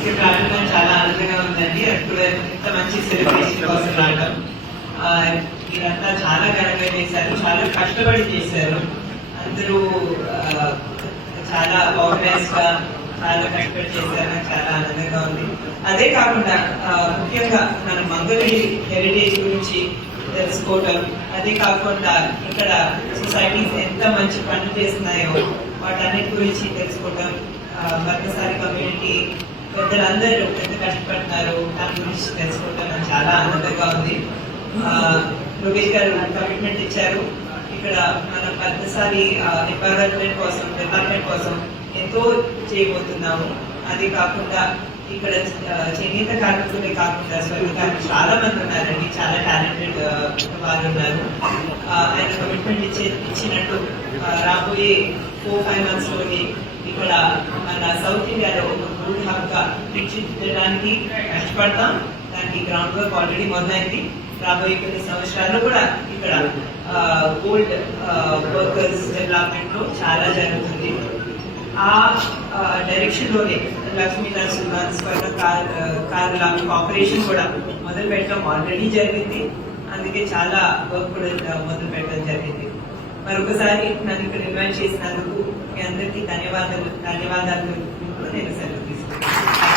ఇక్కడ రావడం చాలా ఆనందంగా ఉందండి. అది కూడా ఇంత మంచి సెలబ్రేషన్ కోసం రావడం ఆ, మీరంతా చాలా ఘనంగా చేశారు. చాలా కష్టపడి చేశారు. అందరూ చాలా ఆర్గనైజ్గా చాలా కష్టపడి చేశారు. చాలా ఆనందంగా ఉంది. అదే కాకుండా ముఖ్యంగా మన మంగళగిరి హెరిటేజ్ గురించి తెలుసుకోవటం. అదే కాకుండా ఇక్కడ సొసైటీస్ ఎంత మంచి పనులు చేస్తున్నాయో వాటన్నిటి గురించి తెలుసుకోవటం. ఆ, భర్తసారి కమ్యూనిటీ పెద్దలందరూ ఎంత కష్టపడుతున్నారు దాని గురించి తెలుసుకోవటం నాకు చాలా ఆనందంగా ఉంది. ఆ, లోకేష్ గారు కమిట్మెంట్ ఇచ్చారు. ఇక్కడ మన పెద్దసారి ఎంపవర్మెంట్ కోసం డెవలప్మెంట్ కోసం ఎంతో చేయబోతున్నాము. అది కాకుండా ఇక్కడ చేనేత కార్మికులే కాకుండా స్వర్గకారు చాలా మంది ఉన్నారండి. చాలా టాలెంటెడ్ వారు ఉన్నారు. ఆయన కమిట్మెంట్ ఇచ్చే ఇచ్చినట్టు రాబోయే ఫోర్ ఫైవ్ మంత్స్లోని ఇక్కడ మన సౌత్ ఇండియాలో ఒక ఫుడ్ హబ్గా తీర్చిదిద్దడానికి కష్టపడతాం. దానికి గ్రౌండ్ వర్క్ ఆల్రెడీ మొదలైంది. రాబోయే కొన్ని సంవత్సరాల్లో కూడా ఇక్కడ గోల్డ్ వర్కర్స్ డెవలప్మెంట్లో చాలా జరుగుతుంది. ఆ డైరెక్షన్లోనే లక్ష్మీ నరసింహన్ స్వర్ణ కార్ల కార్పొరేషన్ కూడా మొదలు పెట్టడం ఆల్రెడీ జరిగింది. అందుకే చాలా వర్క్ కూడా మొదలు పెట్టడం జరిగింది. మరొకసారి నన్ను ఇక్కడ ఇన్వైట్ చేసినందుకు మీ అందరికీ ధన్యవాదాలు ధన్యవాదాలు నేను సెలవు తీసుకుంటాను